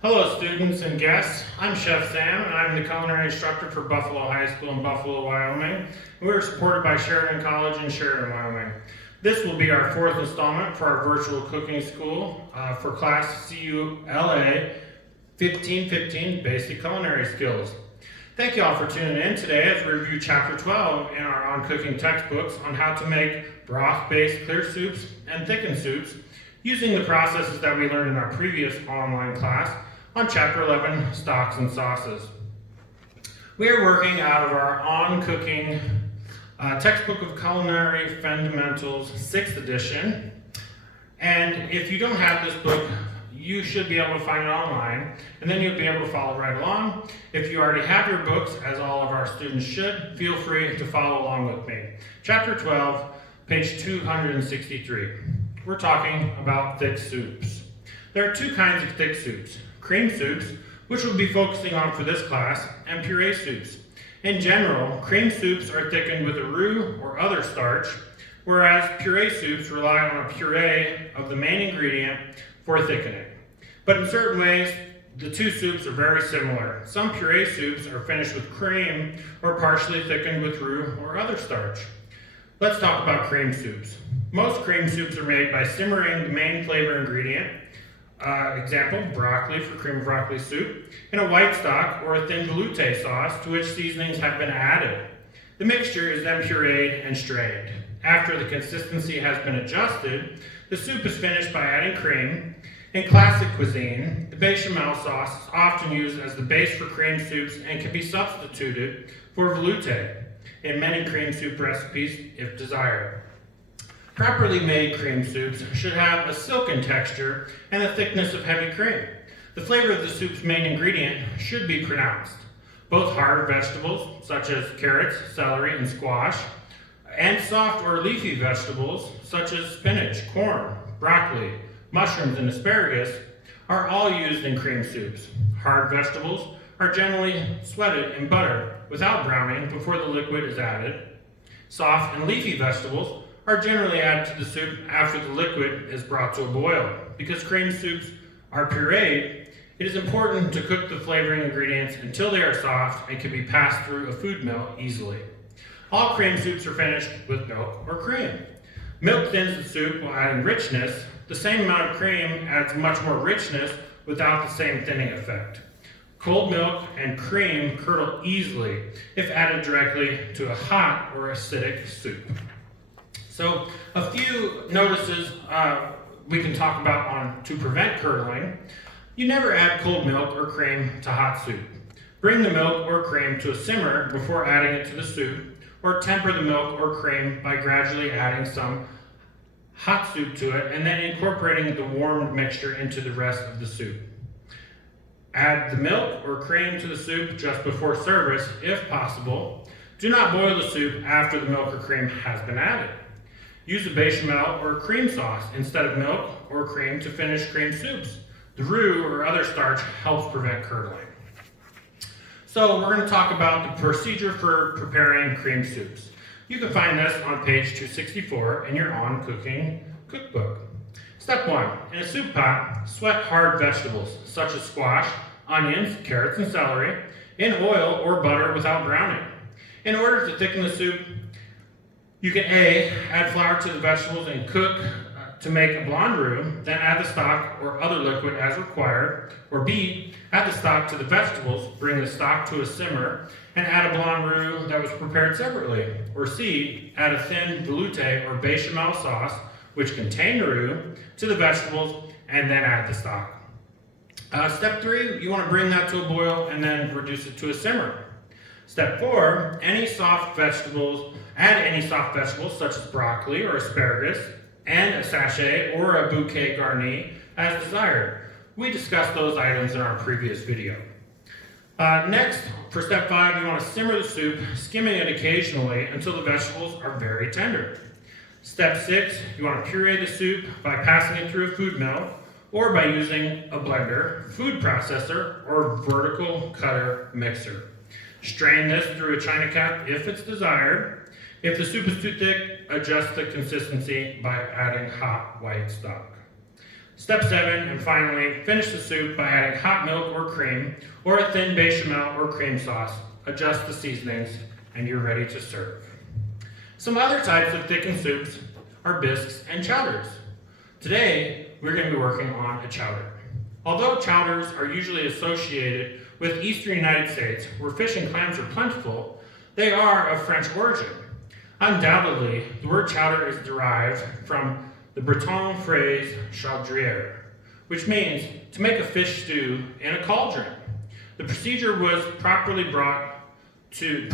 Hello students and guests, I'm Chef Sam and I'm the culinary instructor for Buffalo High School in Buffalo, Wyoming. We are supported by Sheridan College in Sheridan, Wyoming. This will be our fourth installment for our virtual cooking school for class CULA 1515 Basic Culinary Skills. Thank you all for tuning in today as we review Chapter 12 in our On Cooking textbooks on how to make broth-based clear soups and thickened soups using the processes that we learned in our previous online class on Chapter 11, Stocks and Sauces. We are working out of our On Cooking textbook of Culinary Fundamentals, 6th edition. And if you don't have this book, you should be able to find it online, and then you'll be able to follow right along. If you already have your books, as all of our students should, feel free to follow along with me. Chapter 12, page 263. We're talking about thick soups. There are two kinds of thick soups: cream soups, which we'll be focusing on for this class, and puree soups. In general, cream soups are thickened with a roux or other starch, whereas puree soups rely on a puree of the main ingredient for thickening. But in certain ways, the two soups are very similar. Some puree soups are finished with cream or partially thickened with roux or other starch. Let's talk about cream soups. Most cream soups are made by simmering the main flavor ingredient, example, broccoli for cream of broccoli soup, in a white stock or a thin velouté sauce to which seasonings have been added. The mixture is then pureed and strained. After the consistency has been adjusted, the soup is finished by adding cream. In classic cuisine, the bechamel sauce is often used as the base for cream soups and can be substituted for velouté in many cream soup recipes if desired. Properly made cream soups should have a silken texture and the thickness of heavy cream. The flavor of the soup's main ingredient should be pronounced. Both hard vegetables, such as carrots, celery, and squash, and soft or leafy vegetables, such as spinach, corn, broccoli, mushrooms, and asparagus, are all used in cream soups. Hard vegetables are generally sweated in butter without browning before the liquid is added. Soft and leafy vegetables are generally added to the soup after the liquid is brought to a boil. Because cream soups are pureed, it is important to cook the flavoring ingredients until they are soft and can be passed through a food mill easily. All cream soups are finished with milk or cream. Milk thins the soup while adding richness. The same amount of cream adds much more richness without the same thinning effect. Cold milk and cream curdle easily if added directly to a hot or acidic soup. So a few notices we can talk about to prevent curdling. You never add cold milk or cream to hot soup. Bring the milk or cream to a simmer before adding it to the soup, or temper the milk or cream by gradually adding some hot soup to it and then incorporating the warmed mixture into the rest of the soup. Add the milk or cream to the soup just before service, if possible. Do not boil the soup after the milk or cream has been added. Use a bechamel or cream sauce instead of milk or cream to finish cream soups. The roux or other starch helps prevent curdling. So we're going to talk about the procedure for preparing cream soups. You can find this on page 264 in your On Cooking cookbook. Step 1. In a soup pot, sweat hard vegetables such as squash, onions, carrots, and celery in oil or butter without browning. In order to thicken the soup, you can A, add flour to the vegetables and cook to make a blonde roux, then add the stock or other liquid as required, or B, add the stock to the vegetables, bring the stock to a simmer, and add a blonde roux that was prepared separately, or C, add a thin velouté or bechamel sauce, which contain roux, to the vegetables, and then add the stock. Step 3, you want to bring that to a boil and then reduce it to a simmer. Step 4, add any soft vegetables such as broccoli or asparagus, and a sachet or a bouquet garni as desired. We discussed those items in our previous video. Next, for step 5, you want to simmer the soup, skimming it occasionally until the vegetables are very tender. Step 6, you want to puree the soup by passing it through a food mill or by using a blender, food processor, or vertical cutter mixer. Strain this through a china cup if it's desired. If the soup is too thick, adjust the consistency by adding hot white stock. Step 7, and finally, finish the soup by adding hot milk or cream, or a thin bechamel or cream sauce. Adjust the seasonings, and you're ready to serve. Some other types of thickened soups are bisques and chowders. Today, we're going to be working on a chowder. Although chowders are usually associated with eastern United States, where fish and clams are plentiful, they are of French origin. Undoubtedly, the word chowder is derived from the Breton phrase chaudrière, which means to make a fish stew in a cauldron. The procedure was probably brought to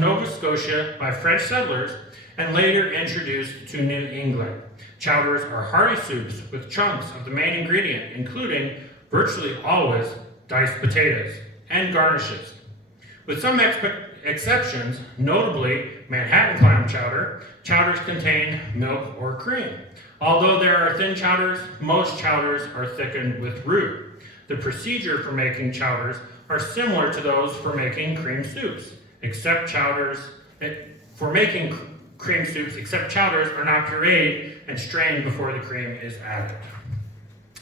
Nova Scotia by French settlers and later introduced to New England. Chowders are hearty soups with chunks of the main ingredient, including virtually always diced potatoes and garnishes. With some exceptions, notably Manhattan clam chowder, chowders contain milk or cream. Although there are thin chowders, most chowders are thickened with roux. The procedure for making chowders are similar to those for making cream soups, except chowders are not pureed and strained before the cream is added.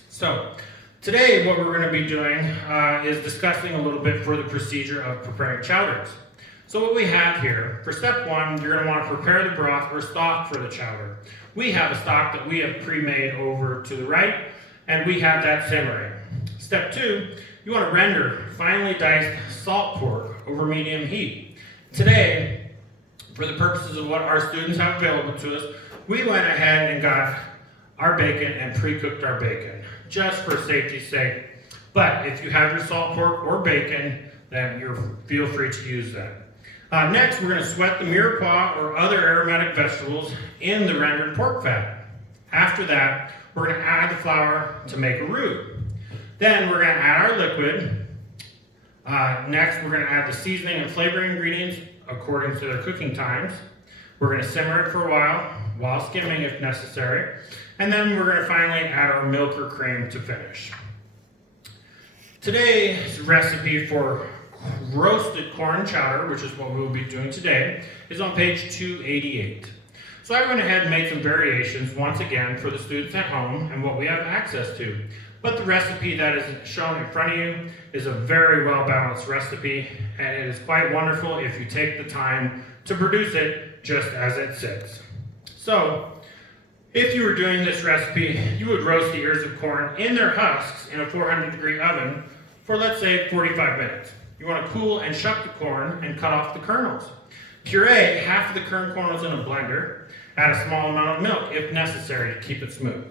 So, today what we're going to be doing is discussing a little bit for the procedure of preparing chowders. So what we have here, for step 1, you're going to want to prepare the broth or stock for the chowder. We have a stock that we have pre-made over to the right, and we have that simmering. Step 2, you want to render finely diced salt pork over medium heat. Today, for the purposes of what our students have available to us, we went ahead and got our bacon and pre-cooked our bacon, just for safety's sake. But if you have your salt pork or bacon, then feel free to use that. Next, we're going to sweat the mirepoix or other aromatic vegetables in the rendered pork fat. After that, we're going to add the flour to make a roux. Then we're going to add our liquid. Next, we're going to add the seasoning and flavoring ingredients according to their cooking times. We're going to simmer it for a while skimming if necessary. And then we're going to finally add our milk or cream to finish. Today's recipe for roasted corn chowder, which is what we'll be doing today, is on page 288. So I went ahead and made some variations once again for the students at home and what we have access to. But the recipe that is shown in front of you is a very well balanced recipe, and it is quite wonderful if you take the time to produce it just as it sits. So, if you were doing this recipe, you would roast the ears of corn in their husks in a 400-degree oven for, let's say, 45 minutes. You want to cool and shuck the corn and cut off the kernels. Puree half of the kernels in a blender. Add a small amount of milk if necessary to keep it smooth.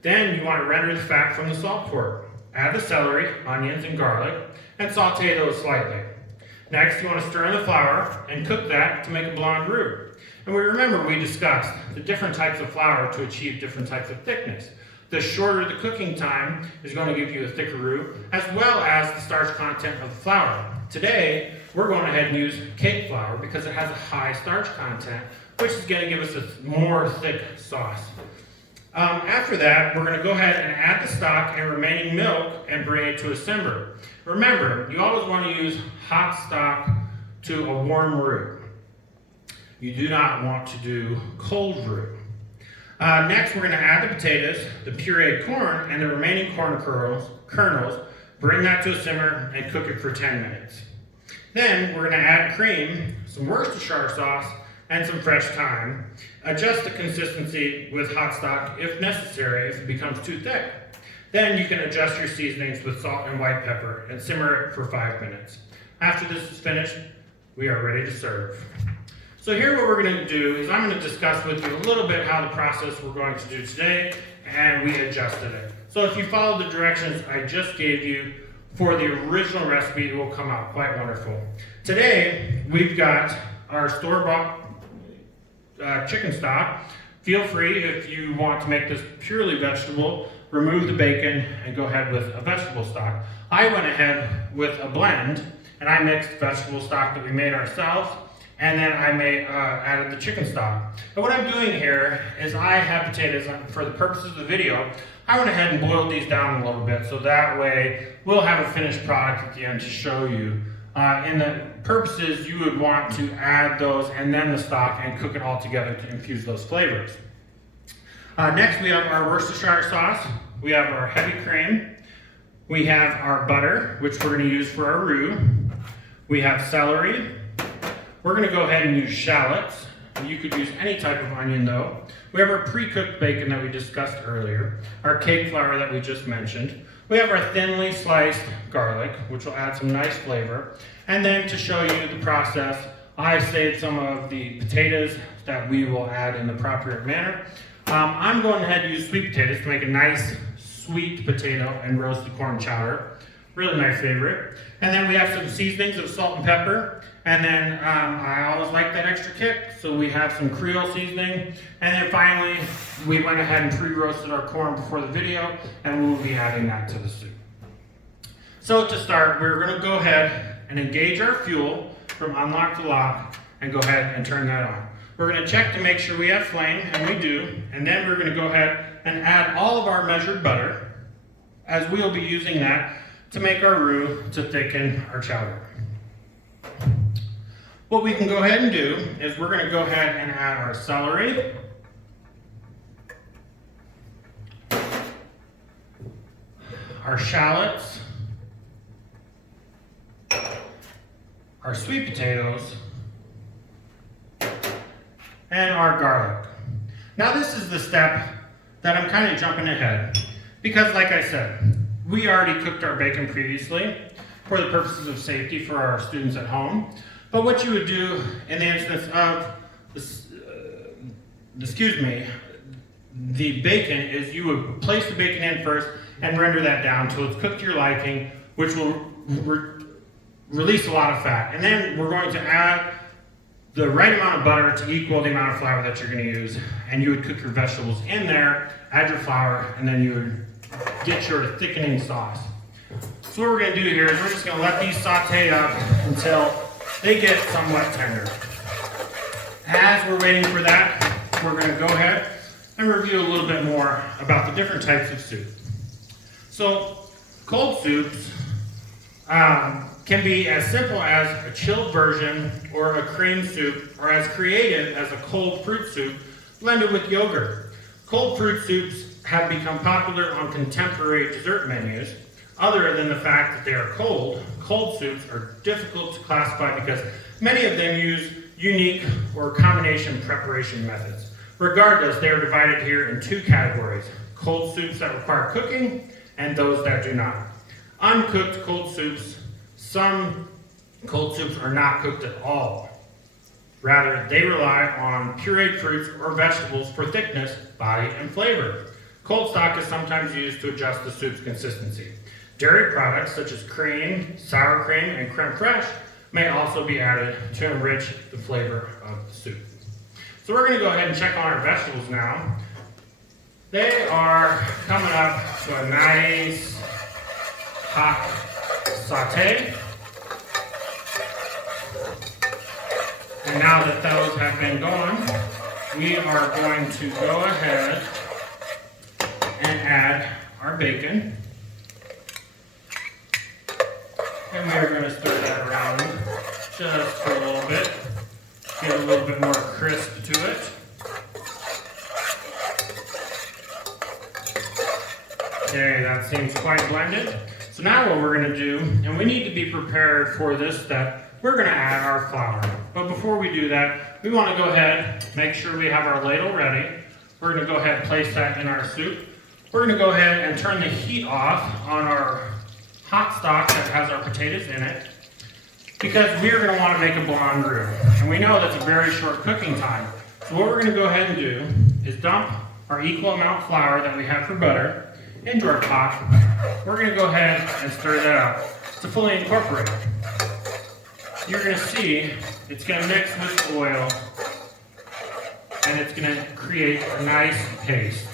Then you want to render the fat from the salt pork. Add the celery, onions, and garlic, and saute those slightly. Next, you want to stir in the flour and cook that to make a blonde roux. And we discussed the different types of flour to achieve different types of thickness. The shorter the cooking time is going to give you a thicker roux, as well as the starch content of the flour. Today, we're going ahead and use cake flour because it has a high starch content, which is going to give us a more thick sauce. After that, we're going to go ahead and add the stock and remaining milk and bring it to a simmer. Remember, you always want to use hot stock to a warm roux. You do not want to do cold roux. Next, we're going to add the potatoes, the pureed corn, and the remaining corn kernels. Bring that to a simmer and cook it for 10 minutes. Then, we're going to add cream, some Worcestershire sauce, and some fresh thyme. Adjust the consistency with hot stock if necessary if it becomes too thick. Then you can adjust your seasonings with salt and white pepper and simmer it for 5 minutes. After this is finished, we are ready to serve. So here what we're going to do is I'm going to discuss with you a little bit how the process we're going to do today, and we adjusted it. So if you follow the directions I just gave you for the original recipe, it will come out quite wonderful. Today, we've got our store-bought chicken stock. Feel free, if you want to make this purely vegetable, remove the bacon and go ahead with a vegetable stock. I went ahead with a blend, and I mixed vegetable stock that we made ourselves, and then I added the chicken stock. And what I'm doing here is I have potatoes, for the purposes of the video, I went ahead and boiled these down a little bit, so that way we'll have a finished product at the end to show you. In the purposes, you would want to add those and then the stock and cook it all together to infuse those flavors. Next, we have our Worcestershire sauce. We have our heavy cream. We have our butter, which we're going to use for our roux. We have celery. We're going to go ahead and use shallots. You could use any type of onion though. We have our pre-cooked bacon that we discussed earlier. Our cake flour that we just mentioned. We have our thinly sliced garlic, which will add some nice flavor. And then to show you the process, I saved some of the potatoes that we will add in the proper manner. I'm going ahead and use sweet potatoes to make a nice sweet potato and roasted corn chowder. Really my favorite. And then we have some seasonings of salt and pepper. And then I always like that extra kick, so we have some Creole seasoning. And then finally, we went ahead and pre-roasted our corn before the video, and we'll be adding that to the soup. So to start, we're gonna go ahead and engage our fuel from unlock to lock, and go ahead and turn that on. We're gonna check to make sure we have flame, and we do. And then we're gonna go ahead and add all of our measured butter, as we'll be using that to make our roux to thicken our chowder. What we can go ahead and do is we're going to go ahead and add our celery, our shallots, our sweet potatoes, and our garlic. Now this is the step that I'm kind of jumping ahead because like I said, we already cooked our bacon previously for the purposes of safety for our students at home. But what you would do in the instance of, the bacon is you would place the bacon in first and render that down until it's cooked to your liking, which will release a lot of fat. And then we're going to add the right amount of butter to equal the amount of flour that you're going to use. And you would cook your vegetables in there, add your flour, and then you would get your thickening sauce. So what we're going to do here is we're just going to let these saute up until they get somewhat tender. As we're waiting for that, we're going to go ahead and review a little bit more about the different types of soup. So cold soups can be as simple as a chilled version or a cream soup, or as creative as a cold fruit soup blended with yogurt. Cold fruit soups have become popular on contemporary dessert menus. Other than the fact that they are cold, cold soups are difficult to classify because many of them use unique or combination preparation methods. Regardless, they are divided here in two categories: cold soups that require cooking and those that do not. Uncooked cold soups, some cold soups are not cooked at all. Rather, they rely on pureed fruits or vegetables for thickness, body, and flavor. Cold stock is sometimes used to adjust the soup's consistency. Dairy products such as cream, sour cream, and creme fraiche may also be added to enrich the flavor of the soup. So we're going to go ahead and check on our vegetables now. They are coming up to a nice hot saute. And now that those have been going, we are going to go ahead and add our bacon. And we're going to stir that around just for a little bit, get a little bit more crisp to it. Okay, that seems quite blended. So now what we're going to do, and we need to be prepared for this step, we're going to add our flour. But before we do that, we want to go ahead, make sure we have our ladle ready. We're going to go ahead and place that in our soup. We're going to go ahead and turn the heat off on our hot stock that has our potatoes in it, because we're going to want to make a blonde roux. And we know that's a very short cooking time. So what we're going to go ahead and do is dump our equal amount of flour that we have for butter into our pot. We're going to go ahead and stir that up to fully incorporate. You're going to see it's going to mix with oil, and it's going to create a nice paste.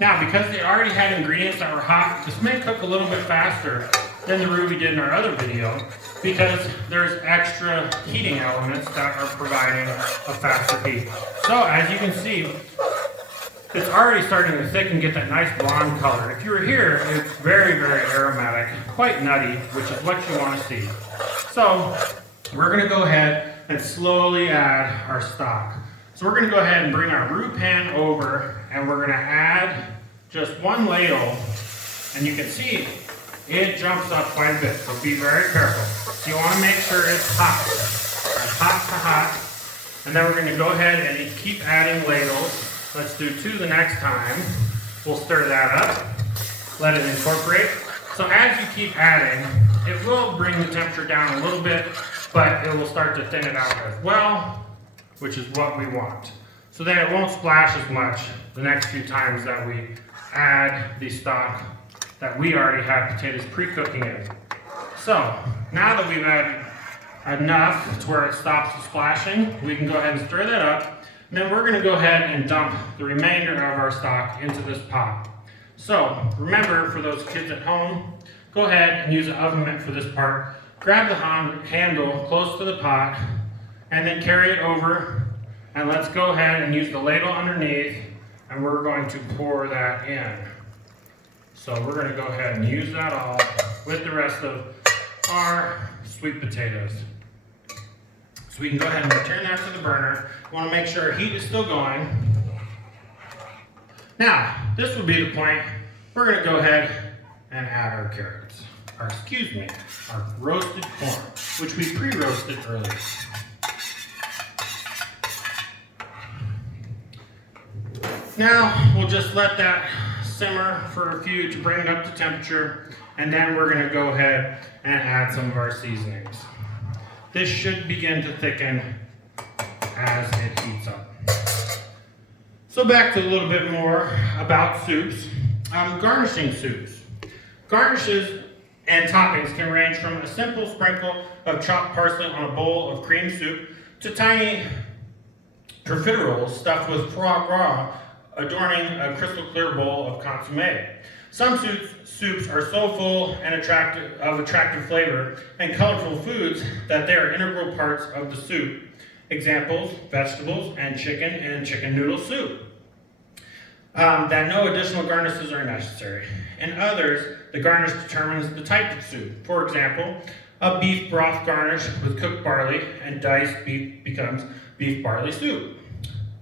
Now, because they already had ingredients that were hot, this may cook a little bit faster than the roux we did in our other video, because there's extra heating elements that are providing a faster heat. So, as you can see, it's already starting to thicken and get that nice blonde color. If you were here, it's very, very aromatic, quite nutty, which is what you want to see. So, we're going to go ahead and slowly add our stock. So we're going to go ahead and bring our roux pan over and we're gonna add just one ladle, and you can see it jumps up quite a bit, so be very careful. So you wanna make sure it's hot to hot, and then we're gonna go ahead and keep adding ladles. Let's do 2 the next time. We'll stir that up, let it incorporate. So as you keep adding, it will bring the temperature down a little bit, but it will start to thin it out as well, which is what we want. So then it won't splash as much the next few times that we add the stock that we already had potatoes pre-cooking in. So now that we've added enough to where it stops the splashing, we can go ahead and stir that up. And then we're gonna go ahead and dump the remainder of our stock into this pot. So remember, for those kids at home, go ahead and use an oven mitt for this part. Grab the handle close to the pot and then carry it over, and let's go ahead and use the ladle underneath, and we're going to pour that in. So we're going to go ahead and use that all with the rest of our sweet potatoes. So we can go ahead and return that to the burner. We want to make sure our heat is still going. Now, this will be the point. We're going to go ahead and add our carrots. Our roasted corn, which we pre-roasted earlier. Now, we'll just let that simmer for a few to bring it up to temperature, and then we're going to go ahead and add some of our seasonings. This should begin to thicken as it heats up. So back to a little bit more about soups. Garnishing soups. Garnishes and toppings can range from a simple sprinkle of chopped parsley on a bowl of cream soup to tiny profiteroles stuffed with foie gras adorning a crystal clear bowl of consommé. Some soups are so full and attractive flavor and colorful foods that they are integral parts of the soup. Examples: vegetables and chicken noodle soup. That no additional garnishes are necessary. In others, the garnish determines the type of soup. For example, a beef broth garnish with cooked barley and diced beef becomes beef barley soup.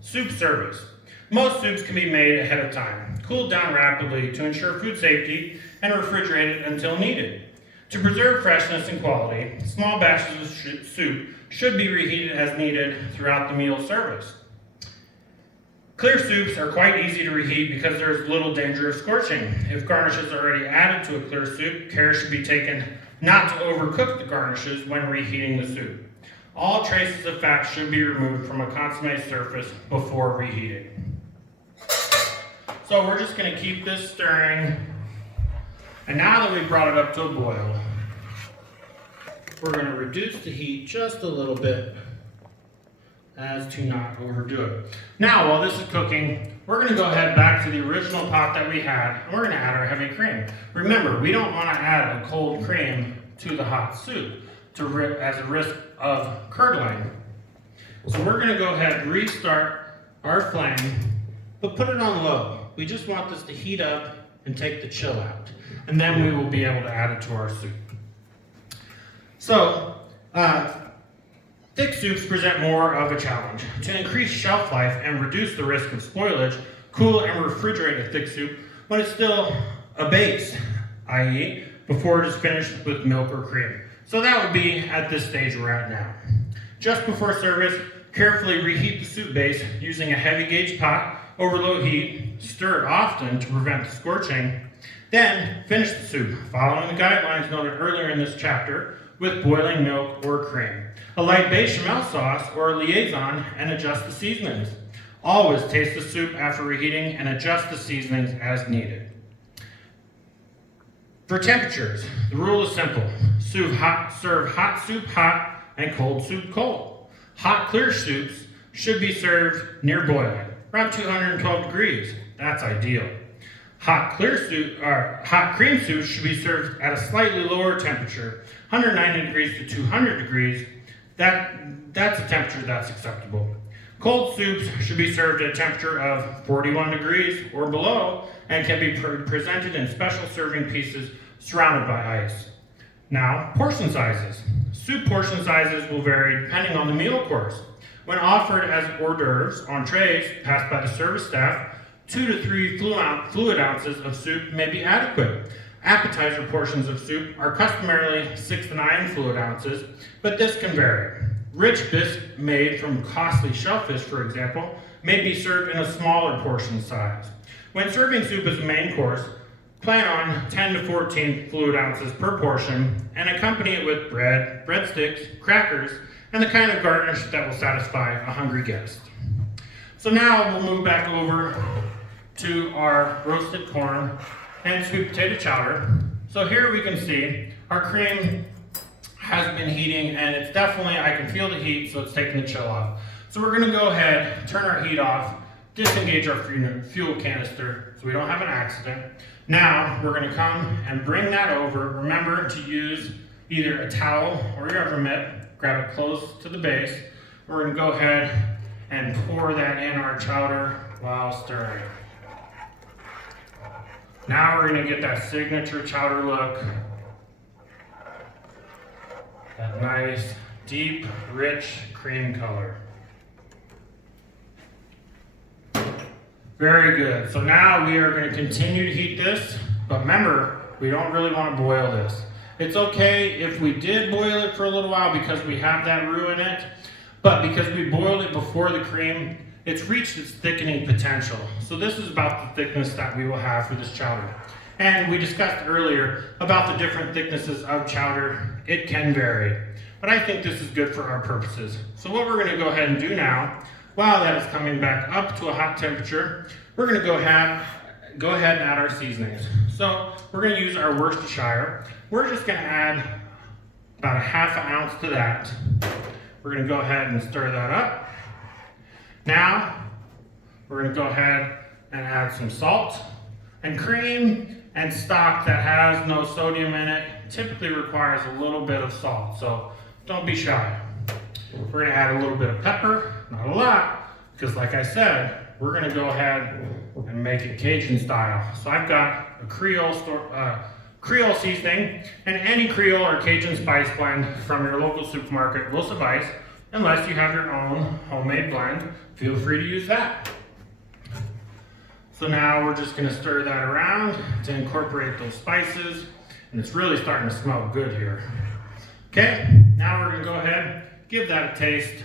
Soup service. Most soups can be made ahead of time, cooled down rapidly to ensure food safety, and refrigerated until needed. To preserve freshness and quality, small batches of soup should be reheated as needed throughout the meal service. Clear soups are quite easy to reheat because there is little danger of scorching. If garnishes are already added to a clear soup, care should be taken not to overcook the garnishes when reheating the soup. All traces of fat should be removed from a consommé surface before reheating. So we're just going to keep this stirring, and now that we've brought it up to a boil, we're going to reduce the heat just a little bit as to not overdo it. Now, while this is cooking, we're going to go ahead back to the original pot that we had, and we're going to add our heavy cream. Remember, we don't want to add a cold cream to the hot soup as a risk of curdling. So we're going to go ahead and restart our flame, but put it on low. We just want this to heat up and take the chill out, and then we will be able to add it to our soup. So, thick soups present more of a challenge. To increase shelf life and reduce the risk of spoilage, cool and refrigerate a thick soup when it's still a base, i.e. before it is finished with milk or cream. So that would be at this stage we're at now. Just before service, carefully reheat the soup base using a heavy gauge pot over low heat. Stir it often to prevent the scorching. Then finish the soup, following the guidelines noted earlier in this chapter, with boiling milk or cream, a light bechamel sauce or a liaison, and adjust the seasonings. Always taste the soup after reheating and adjust the seasonings as needed. For temperatures, the rule is simple. Serve hot soup hot and cold soup cold. Hot clear soups should be served near boiling, around 212 degrees. That's ideal. Hot cream soup should be served at a slightly lower temperature, 190 degrees to 200 degrees. That's a temperature that's acceptable. Cold soups should be served at a temperature of 41 degrees or below and can be presented in special serving pieces surrounded by ice. Now, portion sizes. Soup portion sizes will vary depending on the meal course. When offered as hors d'oeuvres on trays passed by the service staff, 2 to 3 fluid ounces of soup may be adequate. Appetizer portions of soup are customarily 6 to 9 fluid ounces, but this can vary. Rich bisque made from costly shellfish, for example, may be served in a smaller portion size. When serving soup as a main course, plan on 10 to 14 fluid ounces per portion and accompany it with bread, breadsticks, crackers, and the kind of garnish that will satisfy a hungry guest. So now we'll move back over to our roasted corn and sweet potato chowder. So here we can see our cream has been heating, and it's definitely, I can feel the heat, so it's taking the chill off. So we're gonna go ahead, turn our heat off, disengage our fuel canister so we don't have an accident. Now we're gonna come and bring that over. Remember to use either a towel or your oven mitt, grab it close to the base. We're gonna go ahead and pour that in our chowder while stirring. Now we're gonna get that signature chowder look. That nice, deep, rich cream color. Very good. So now we are going to continue to heat this, but remember, we don't really want to boil this. It's okay if we did boil it for a little while because we have that roux in it, but because we boiled it before the cream, it's reached its thickening potential. So this is about the thickness that we will have for this chowder. And we discussed earlier about the different thicknesses of chowder. It can vary, but I think this is good for our purposes. So what we're going to go ahead and do now, while that is coming back up to a hot temperature, we're going to go ahead and add our seasonings. So we're going to use our Worcestershire. We're just going to add about a ½ ounce to that. We're going to go ahead and stir that up. Now we're going to go ahead and add some salt, and cream and stock that has no sodium in it typically requires a little bit of salt, so don't be shy. We're going to add a little bit of pepper, not a lot, because like I said, we're going to go ahead and make it Cajun style. So I've got a Creole seasoning, and any Creole or Cajun spice blend from your local supermarket will suffice. Unless you have your own homemade blend, feel free to use that. So now we're just going to stir that around to incorporate those spices, and it's really starting to smell good here. Okay, now we're going to go ahead, give that a taste.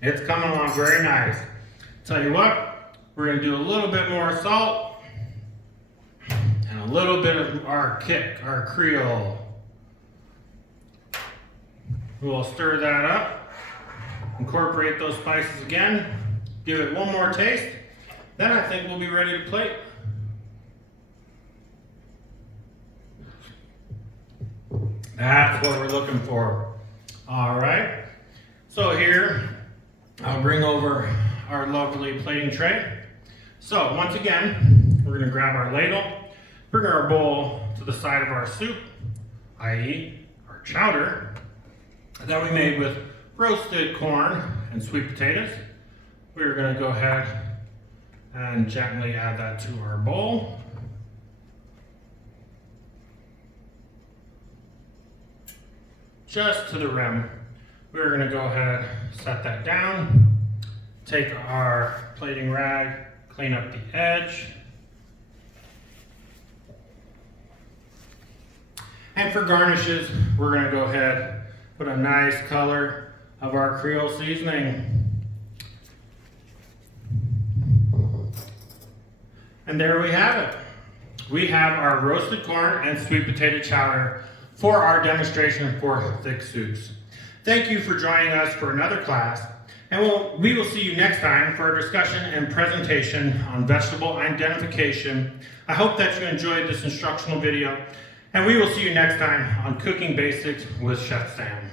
It's coming along very nice. Tell you what, we're going to do a little bit more salt and a little bit of our kick, our Creole. We'll stir that up. Incorporate those spices again, give it one more taste, then I think we'll be ready to plate. That's what we're looking for. All right, so here, I'll bring over our lovely plating tray. So once again, we're gonna grab our ladle, bring our bowl to the side of our soup, i.e. our chowder, that we made with roasted corn and sweet potatoes. We're going to go ahead and gently add that to our bowl. Just to the rim. We're going to go ahead, set that down, take our plating rag, clean up the edge. And for garnishes, we're going to go ahead, put a nice color of our Creole seasoning. And there we have it. We have our roasted corn and sweet potato chowder for our demonstration for thick soups. Thank you for joining us for another class, and we will see you next time for our discussion and presentation on vegetable identification. I hope that you enjoyed this instructional video, and we will see you next time on Cooking Basics with Chef Sam.